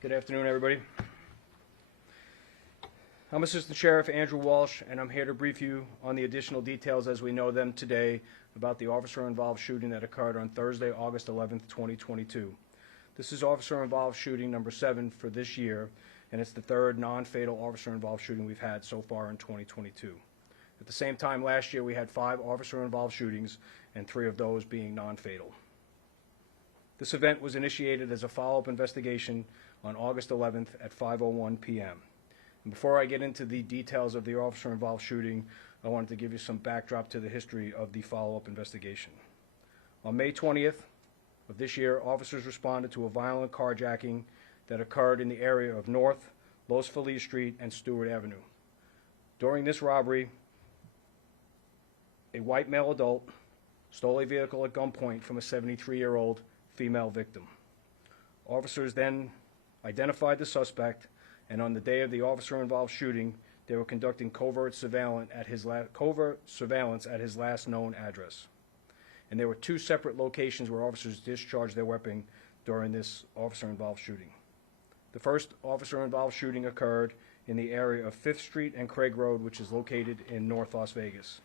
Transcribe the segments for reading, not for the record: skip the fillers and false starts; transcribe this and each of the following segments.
Good afternoon, everybody. I'm Assistant Sheriff Andrew Walsh, and I'm here to brief you on the additional details as we know them today about the officer-involved shooting that occurred on Thursday, August 11th, 2022. This is officer-involved shooting number 7 for this year, and it's the third non-fatal officer-involved shooting we've had so far in 2022. At the same time last year, we had 5 officer-involved shootings, and 3 of those being non-fatal. This event was initiated as a follow-up investigation on August 11th at 5:01 p.m. And before I get into the details of the officer-involved shooting, I wanted to give you some backdrop to the history of the follow-up investigation. On May 20th of this year, officers responded to a violent carjacking that occurred in the area of North Los Feliz Street and Stewart Avenue. During this robbery, a white male adult stole a vehicle at gunpoint from a 73-year-old female victim. Officers then identified the suspect, and on the day of the officer-involved shooting, they were conducting covert surveillance at his last known address. And there were 2 separate locations where officers discharged their weapon during this officer-involved shooting. The first officer-involved shooting occurred in the area of 5th Street and Craig Road, which is located in North Las Vegas.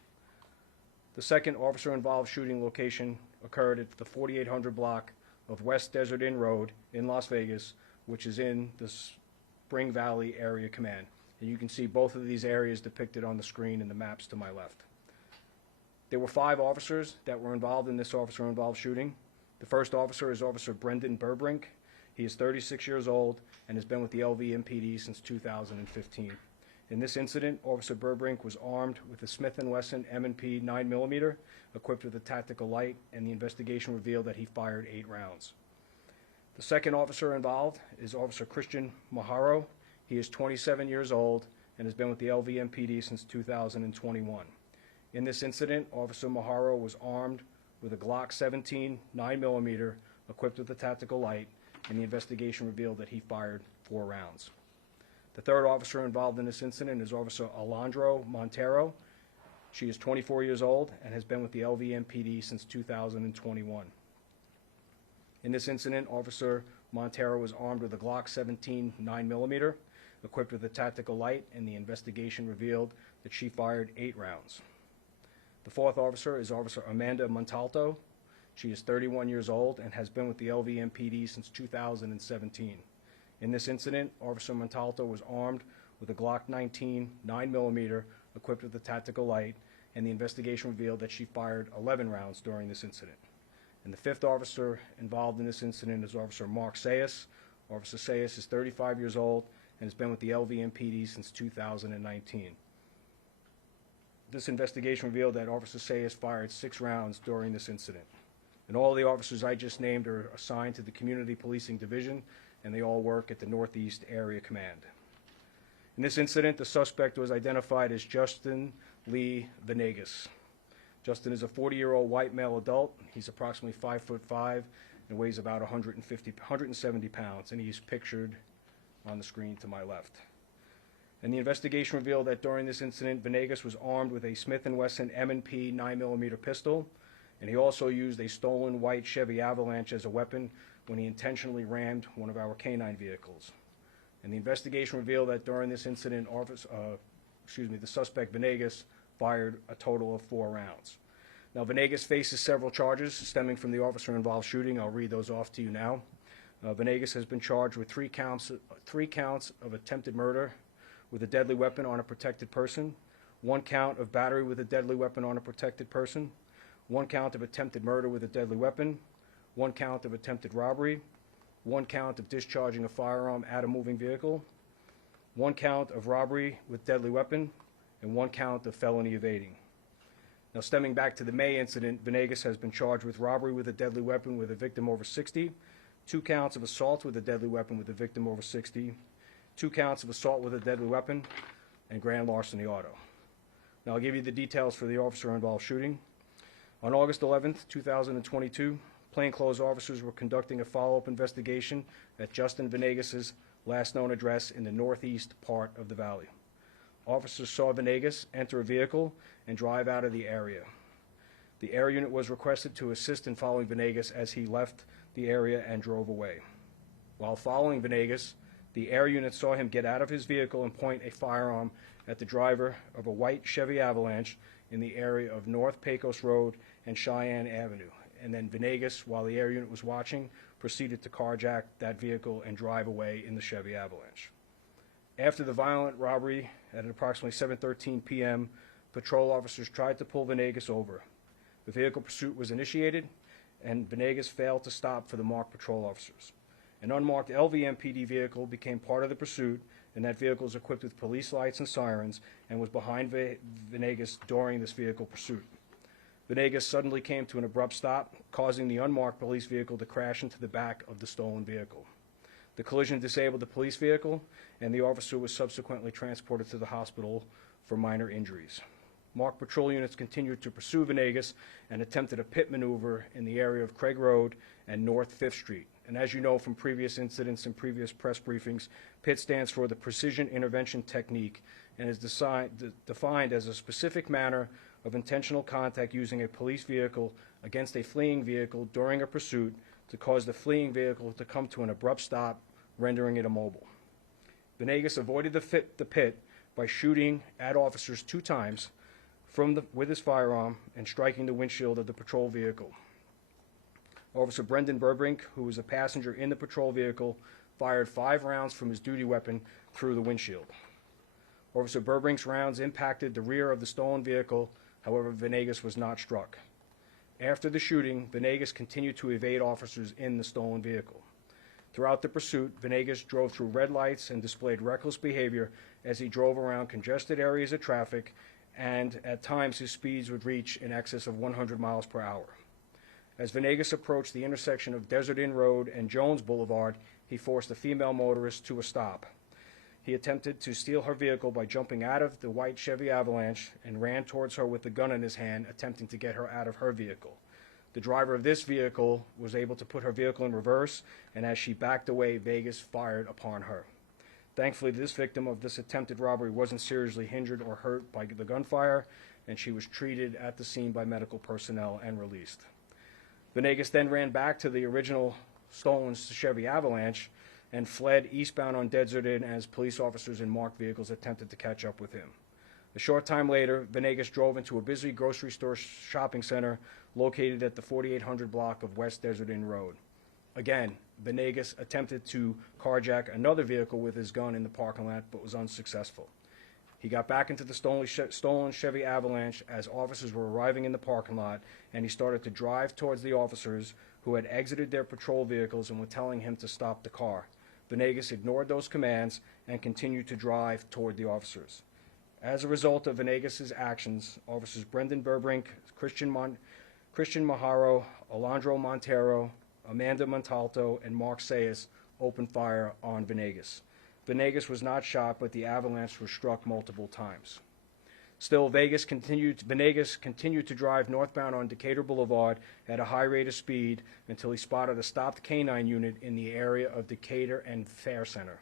The second officer-involved shooting location occurred at the 4800 block of West Desert Inn Road in Las Vegas, which is in the Spring Valley Area Command. And you can see both of these areas depicted on the screen in the maps to my left. There were 5 officers that were involved in this officer-involved shooting. The first officer is Officer Brendan Burbrink. He is 36 years old and has been with the LVMPD since 2015. In this incident, Officer Burbrink was armed with a Smith & Wesson M&P 9mm, equipped with a tactical light, and the investigation revealed that he fired 8 rounds. The second officer involved is Officer Christian Maharo. He is 27 years old and has been with the LVMPD since 2021. In this incident, Officer Maharo was armed with a Glock 17 9mm, equipped with a tactical light, and the investigation revealed that he fired 4 rounds. The third officer involved in this incident is Officer Alondra Montero. She is 24 years old and has been with the LVMPD since 2021. In this incident, Officer Montero was armed with a Glock 17 9mm, equipped with a tactical light, and the investigation revealed that she fired 8 rounds. The fourth officer is Officer Amanda Montalto. She is 31 years old and has been with the LVMPD since 2017. In this incident, Officer Montalto was armed with a Glock 19 9mm, equipped with a tactical light, and the investigation revealed that she fired 11 rounds during this incident. And the fifth officer involved in this incident is Officer Mark Sayas. Officer Sayas is 35 years old and has been with the LVMPD since 2019. This investigation revealed that Officer Sayas fired 6 rounds during this incident. And all the officers I just named are assigned to the Community Policing Division, and they all work at the Northeast Area Command. In this incident, the suspect was identified as Justin Lee Venegas. Justin is a 40-year-old white male adult. He's approximately 5'5" and weighs about 170 pounds, and he's pictured on the screen to my left. And the investigation revealed that during this incident, Venegas was armed with a Smith & Wesson M&P 9mm pistol, and he also used a stolen white Chevy Avalanche as a weapon when he intentionally rammed one of our canine vehicles. And the investigation revealed that during this incident, the suspect Venegas fired a total of 4 rounds. Now, Venegas faces several charges stemming from the officer-involved shooting. I'll read those off to you now. Venegas has been charged with 3 counts of attempted murder with a deadly weapon on a protected person, 1 count of battery with a deadly weapon on a protected person, 1 count of attempted murder with a deadly weapon, 1 count of attempted robbery, 1 count of discharging a firearm at a moving vehicle, 1 count of robbery with deadly weapon, and 1 count of felony evading. Now, stemming back to the May incident, Venegas has been charged with robbery with a deadly weapon with a victim over 60, 2 counts of assault with a deadly weapon with a victim over 60, 2 counts of assault with a deadly weapon, and grand larceny auto. Now, I'll give you the details for the officer-involved shooting. On August 11th, 2022, plainclothes officers were conducting a follow-up investigation at Justin Venegas' last known address in the northeast part of the valley. Officers saw Venegas enter a vehicle and drive out of the area. The air unit was requested to assist in following Venegas as he left the area and drove away. While following Venegas, The air unit saw him get out of his vehicle and point a firearm at the driver of a white Chevy Avalanche in the area of North Pecos Road and Cheyenne Avenue. And then Venegas, while the air unit was watching, proceeded to carjack that vehicle and drive away in the Chevy Avalanche. After the violent robbery at approximately 7:13 p.m., patrol officers tried to pull Venegas over. The vehicle pursuit was initiated, and Venegas failed to stop for the marked patrol officers. An unmarked LVMPD vehicle became part of the pursuit, and that vehicle was equipped with police lights and sirens and was behind Venegas during this vehicle pursuit. Venegas suddenly came to an abrupt stop, causing the unmarked police vehicle to crash into the back of the stolen vehicle. The collision disabled the police vehicle, and the officer was subsequently transported to the hospital for minor injuries. Marked patrol units continued to pursue Venegas and attempted a pit maneuver in the area of Craig Road and North 5th Street. And as you know from previous incidents and previous press briefings, PIT stands for the Precision Intervention Technique and is defined as a specific manner of intentional contact using a police vehicle against a fleeing vehicle during a pursuit to cause the fleeing vehicle to come to an abrupt stop, rendering it immobile. Venegas avoided the pit by shooting at officers 2 times with his firearm and striking the windshield of the patrol vehicle. Officer Brendan Burbrink, who was a passenger in the patrol vehicle, fired 5 rounds from his duty weapon through the windshield. Officer Burbrink's rounds impacted the rear of the stolen vehicle, however, Venegas was not struck. After the shooting, Venegas continued to evade officers in the stolen vehicle. Throughout the pursuit, Venegas drove through red lights and displayed reckless behavior as he drove around congested areas of traffic, and at times his speeds would reach in excess of 100 miles per hour. As Venegas approached the intersection of Desert Inn Road and Jones Boulevard, he forced a female motorist to a stop. He attempted to steal her vehicle by jumping out of the white Chevy Avalanche and ran towards her with the gun in his hand, attempting to get her out of her vehicle. The driver of this vehicle was able to put her vehicle in reverse, and as she backed away, Vegas fired upon her. Thankfully, this victim of this attempted robbery wasn't seriously injured or hurt by the gunfire, and she was treated at the scene by medical personnel and released. Venegas then ran back to the original stolen Chevy Avalanche and fled eastbound on Desert Inn as police officers in marked vehicles attempted to catch up with him. A short time later, Venegas drove into a busy grocery store shopping center located at the 4800 block of West Desert Inn Road. Again, Venegas attempted to carjack another vehicle with his gun in the parking lot, but was unsuccessful. He got back into the stolen Chevy Avalanche as officers were arriving in the parking lot, and he started to drive towards the officers who had exited their patrol vehicles and were telling him to stop the car. Venegas ignored those commands and continued to drive toward the officers. As a result of Venegas' actions, officers Brendan Burbrink, Christian Maharo, Alondra Montero, Amanda Montalto, and Mark Sayas opened fire on Venegas. Venegas was not shot, but the Avalanche was struck multiple times. Still, Venegas continued to drive northbound on Decatur Boulevard at a high rate of speed until he spotted a stopped canine unit in the area of Decatur and Fair Center.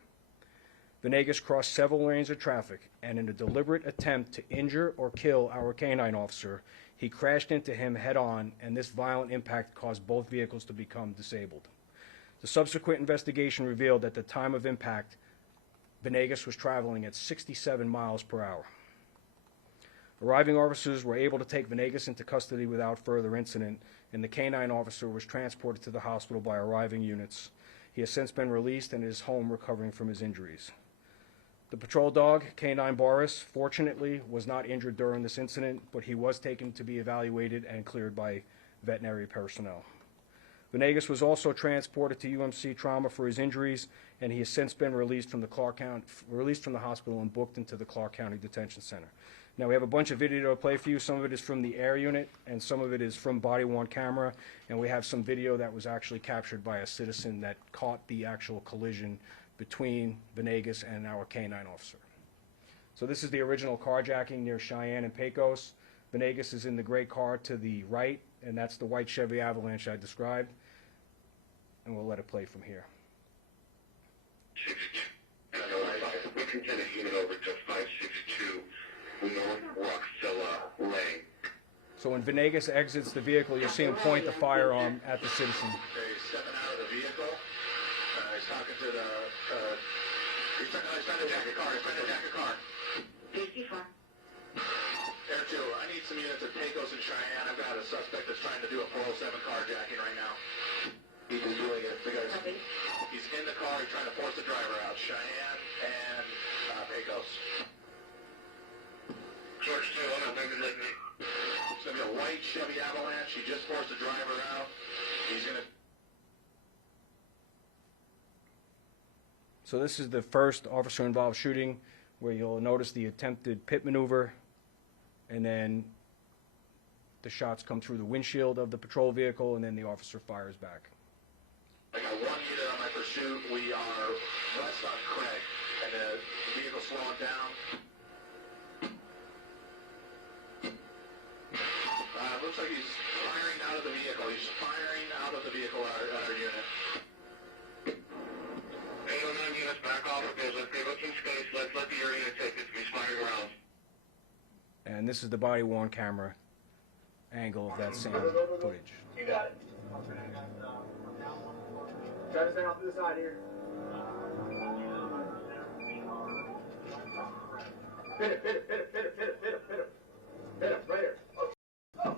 Venegas crossed several lanes of traffic, and in a deliberate attempt to injure or kill our canine officer, he crashed into him head-on, and this violent impact caused both vehicles to become disabled. The subsequent investigation revealed that at the time of impact, Venegas was traveling at 67 miles per hour. Arriving officers were able to take Venegas into custody without further incident, and the canine officer was transported to the hospital by arriving units. He has since been released and is home recovering from his injuries. The patrol dog, Canine Boris, fortunately was not injured during this incident, but he was taken to be evaluated and cleared by veterinary personnel. Venegas was also transported to UMC Trauma for his injuries, and he has since been released from the hospital and booked into the Clark County Detention Center. Now, we have a bunch of video to play for you. Some of it is from the air unit, and some of it is from body-worn camera, and we have some video that was actually captured by a citizen that caught the actual collision between Venegas and our canine officer. So this is the original carjacking near Cheyenne and Pecos. Venegas is in the gray car to the right, and that's the white Chevy Avalanche I described. And we'll let it play from here. Lieutenant unit over to 562 North Rockville Lane. So when Venegas exits the vehicle, you'll see him point the firearm at the citizen. He's stepping out of the vehicle. He's talking to the He's trying to attack a car. He's trying to attack a car. 54. Air 2, I need some units at Pecos and Cheyenne. I've got a suspect that's trying to do a 407 carjacking right now. He's doing it. The guy's, Copy. he's in the car. He's trying to force the driver out. Cheyenne and Pecos. George 2, I'm not going to me. It's going to be a white Chevy Avalanche. He just forced the driver out. He's going to... So this is the first officer-involved shooting where you'll notice the attempted pit maneuver, and then the shots come through the windshield of the patrol vehicle, and then the officer fires back. I got one unit on my pursuit. We are west on Craig, and the vehicle's slowing down. Looks like he's firing out of the vehicle. He's firing out of the vehicle at our unit. 809 units back off of those. Let's give us some space. Let's let the area take this. He's firing rounds. And this is the body-worn camera angle of that same footage. You got it. Try to stay off to the side here. Hit it, hit it, hit it, hit it, hit it, hit it, hit it. Hit it, right here. Oh. Oh.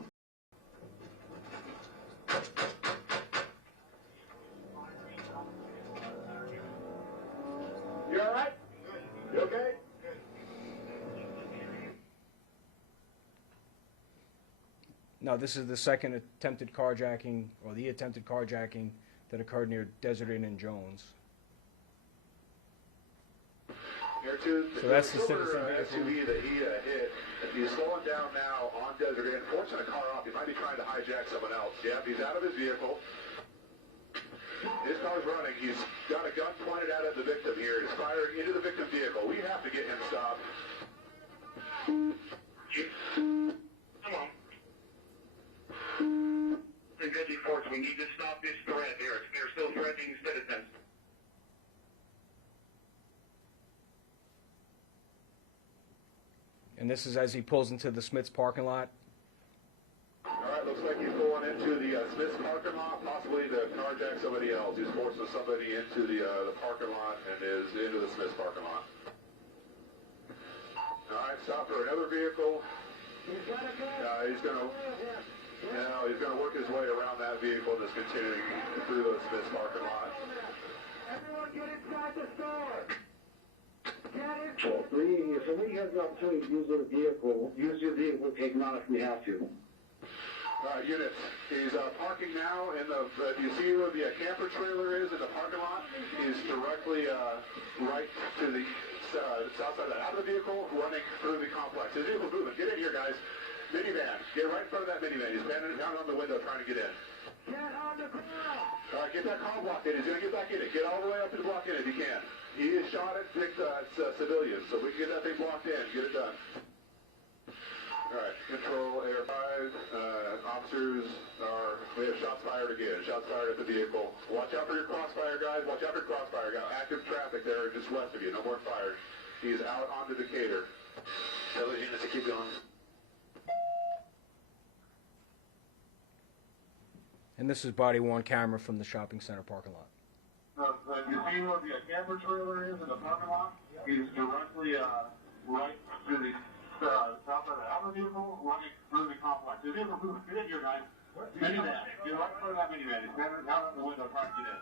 You all right? You okay? Now, this is the second attempted carjacking, or the attempted carjacking that occurred near Desert Inn and Jones. Air 2, So that's the silver citizen vehicle. SUV that he hit. He's slowing down now on Desert Inn, forcing a car off. He might be trying to hijack someone else. Yep, he's out of his vehicle. His car's running. He's got a gun pointed out at the victim here. He's firing into the victim's vehicle. We have to get him stopped. Come on. The deadly force, we need to stop this threat here. They're still threatening citizens. And this is as he pulls into the Smith's parking lot. All right, looks like he's going into the Smith's parking lot, possibly to carjack somebody else. He's forcing somebody into the parking lot and is into the Smith's parking lot. All right, stop for another vehicle. He's going to work his way around that vehicle and is continuing through the Smith's parking lot. Everyone get inside the store. If somebody has the opportunity to use their vehicle, use your vehicle, take them out if we have to. Units, he's parking now in the, you see where the camper trailer is in the parking lot? He's directly right to the south side of that. Out of the vehicle, running through the complex. His vehicle's moving. Get in here, guys. Minivan. Get right in front of that minivan. He's banding down on the window trying to get in. Get on the ground. All right, get that car blocked in. He's going to get back in it. Get all the way up to the block in if you can. He is shot at civilians, so we can get that thing blocked in. Get it done. All right, control air 5. Officers are, we have shots fired again. Shots fired at the vehicle. Watch out for your crossfire, guys. Watch out for your crossfire. Got active traffic there just west of you. No more fires. He's out onto Decatur. Tell those units to keep going. And this is body-worn camera from the shopping center parking lot. You see where the camper trailer is in the parking lot? He's directly right to the south of the other vehicle, running through the complex. The vehicle, get in here, guys. Minivan. Get right in front of that minivan. He's standing out on the window trying to get in.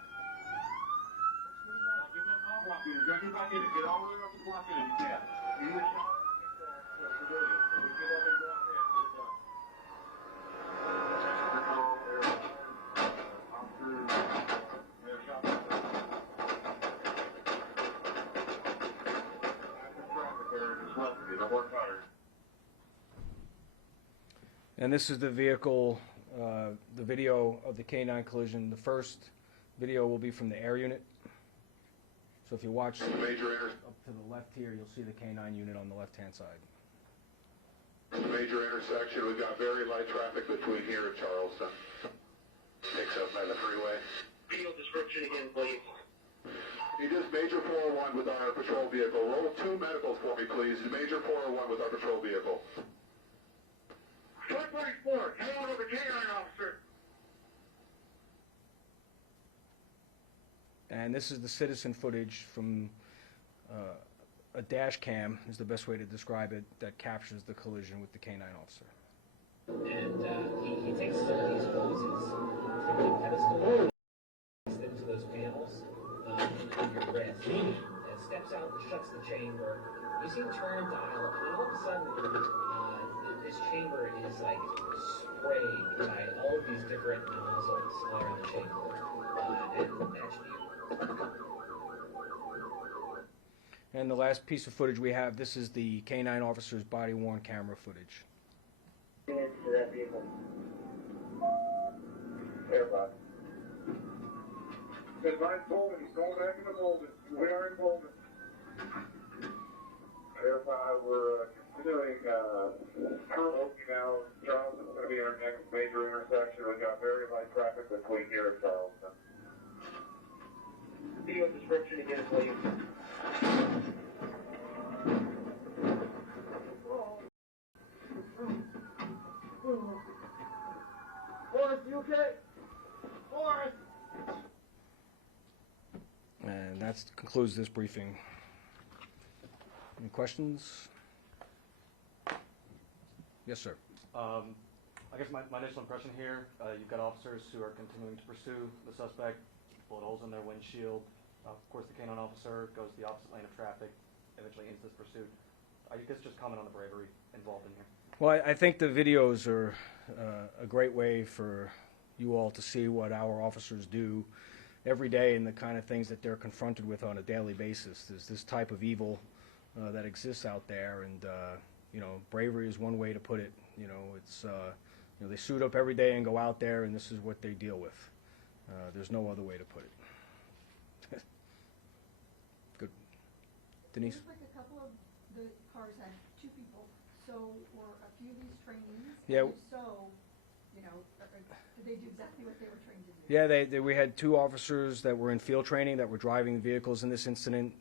Get that car block in. Get back in it. Get all the way up to the block in if you can. He was shot at civilians, so we get that thing blocked in. Get it done. And this is the vehicle, the video of the K-9 collision. The first video will be from the air unit. So if you watch up to the left here, you'll see the K-9 unit on the left-hand side. Major intersection. We've got very light traffic between here and Charleston. Takes up by the freeway. Field description again, please. He does major 401 with our patrol vehicle. Roll 2 medicals for me, please. Major 401 with our patrol vehicle. 444, hang on over K-9 officer. And this is the citizen footage from a dash cam is the best way to describe it that captures the collision with the K-9 officer. And he takes some of these hoses from the pedestal, puts them to those panels on your wrist, and steps out and shuts the chamber. You see him turn a dial, and then all of a sudden, this chamber is like sprayed by all of these different nozzles all around the chamber, and that's you. And the last piece of footage we have, this is the K-9 officer's body-worn camera footage. Into that vehicle. Verify. Says mine's Bolden, he's going back into Bolden. We are in Bolden. Verify, we're continuing current opening now. Charleston's going to be our next major intersection. We've got very light traffic between here and Charleston. Video description again, please. Forrest, you okay? Forrest! And that concludes this briefing. Any questions? Yes, sir. I guess my initial impression here, you've got officers who are continuing to pursue the suspect, bullet holes in their windshield. Of course, the K-9 officer goes the opposite lane of traffic, eventually ends this pursuit. I guess just comment on the bravery involved in here. Well, I think the videos are a great way for you all to see what our officers do every day and the kind of things that they're confronted with on a daily basis. There's this type of evil that exists out there, and you know, bravery is one way to put it. You know, it's you know, they suit up every day and go out there, and this is what they deal with. There's no other way to put it. Good, Denise. It looks like a couple of the cars had two people. So were a few of these trainings? Yeah. And if so, you know, did they do exactly what they were trained to do? Yeah, we had two officers that were in field training that were driving the vehicles in this incident.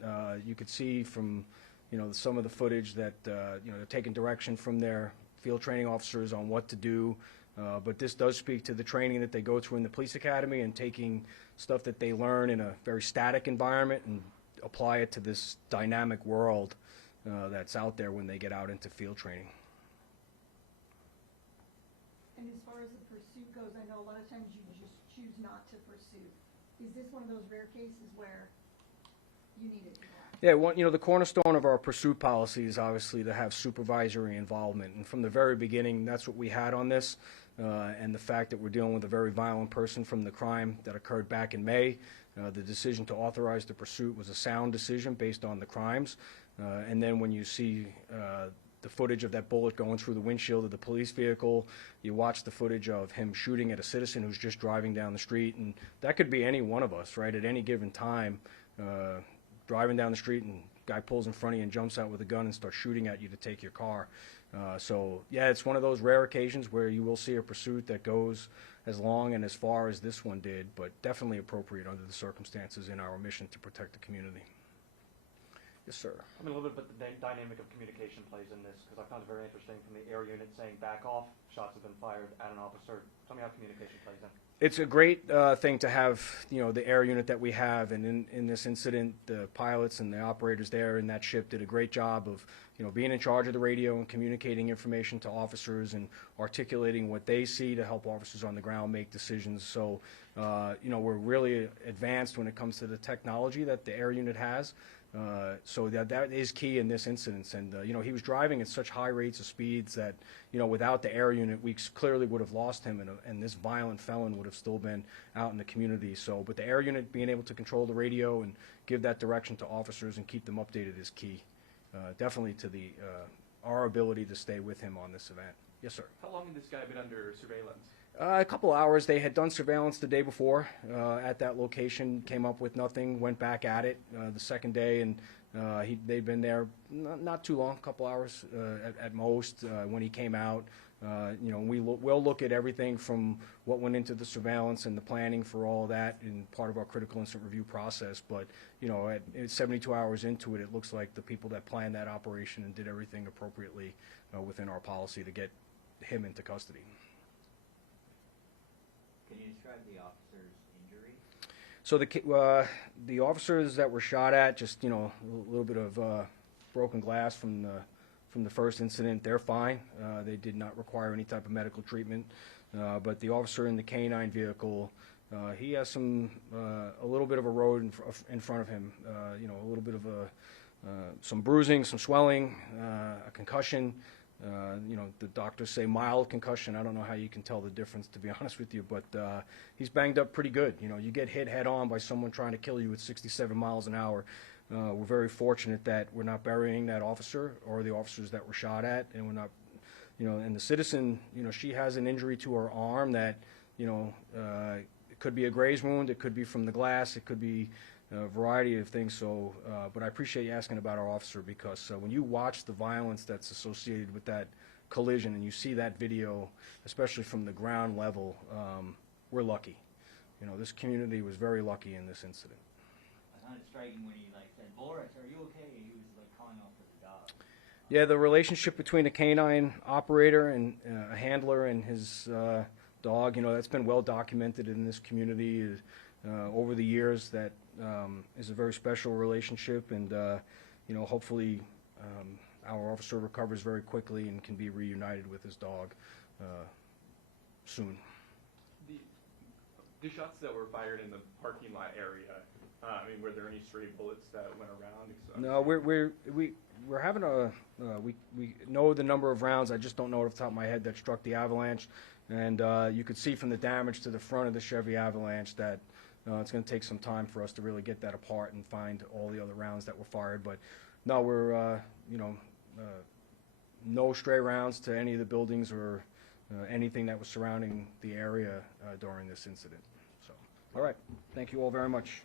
You could see from, you know, some of the footage that, you know, they're taking direction from their field training officers on what to do. But this does speak to the training that they go through in the police academy and taking stuff that they learn in a very static environment and apply it to this dynamic world that's out there when they get out into field training. And as far as the pursuit goes, I know a lot of times you just choose not to pursue. Is this one of those rare cases where you need it to go out? Yeah, you know, the cornerstone of our pursuit policy is obviously to have supervisory involvement. And from the very beginning, that's what we had on this. And the fact that we're dealing with a very violent person from the crime that occurred back in May. The decision to authorize the pursuit was a sound decision based on the crimes. And then when you see the footage of that bullet going through the windshield of the police vehicle, you watch the footage of him shooting at a citizen who's just driving down the street, and that could be any one of us, right, at any given time, driving down the street and guy pulls in front of you and jumps out with a gun and starts shooting at you to take your car. So, yeah, it's one of those rare occasions where you will see a pursuit that goes as long and as far as this one did, but definitely appropriate under the circumstances in our mission to protect the community. Yes, sir. I mean, a little bit the dynamic of communication plays in this, because I found it very interesting from the air unit saying back off, shots have been fired at an officer. Tell me how communication plays in. It's a great thing to have, you know, the air unit that we have, and in this incident, the pilots and the operators there in that ship did a great job of, you know, being in charge of the radio and communicating information to officers and articulating what they see to help officers on the ground make decisions. So, you know, we're really advanced when it comes to the technology that the air unit has. So that is key in this instance. And, you know, he was driving at such high rates of speeds that, you know, without the air unit, we clearly would have lost him, and this violent felon would have still been out in the community. So, but the air unit being able to control the radio and give that direction to officers and keep them updated is key. Definitely to our ability to stay with him on this event. Yes, sir. How long had this guy been under surveillance? A couple hours. They had done surveillance the day before at that location, came up with nothing, went back at it the second day, and they'd been there not too long, a couple hours at most when he came out. You know, we'll look at everything from what went into the surveillance and the planning for all of that in part of our critical incident review process. But, you know, at 72 hours into it, it looks like the people that planned that operation and did everything appropriately within our policy to get him into custody. Can you describe the officer's injury? So the officers that were shot at, just, you know, a little bit of broken glass from the first incident, they're fine. They did not require any type of medical treatment. But the officer in the canine vehicle, he has a little bit of a road in front of him. You know, a little bit of some bruising, some swelling, a concussion. You know, the doctors say mild concussion. I don't know how you can tell the difference, to be honest with you, but he's banged up pretty good. You know, you get hit head on by someone trying to kill you at 67 miles an hour. We're very fortunate that we're not burying that officer or the officers that were shot at, and we're not, you know, and the citizen, you know, she has an injury to her arm that, you know, it could be a graze wound, it could be from the glass, it could be a variety of things. So, but I appreciate you asking about our officer, because when you watch the violence that's associated with that collision and you see that video, especially from the ground level, we're lucky. You know, this community was very lucky in this incident. I found it striking when he said, "Boris, are you okay?" He was calling out for the dog. Yeah, the relationship between a canine operator and a handler and his dog, you know, that's been well documented in this community over the years. That is a very special relationship, and you know, hopefully our officer recovers very quickly and can be reunited with his dog soon. The shots that were fired in the parking lot area, I mean, were there any stray bullets that went around? No, we're having we know the number of rounds. I just don't know off the top of my head that struck the Avalanche, and you could see from the damage to the front of the Chevy Avalanche that it's going to take some time for us to really get that apart and find all the other rounds that were fired. But no, we're you know, no stray rounds to any of the buildings or anything that was surrounding the area during this incident. So, all right, thank you all very much.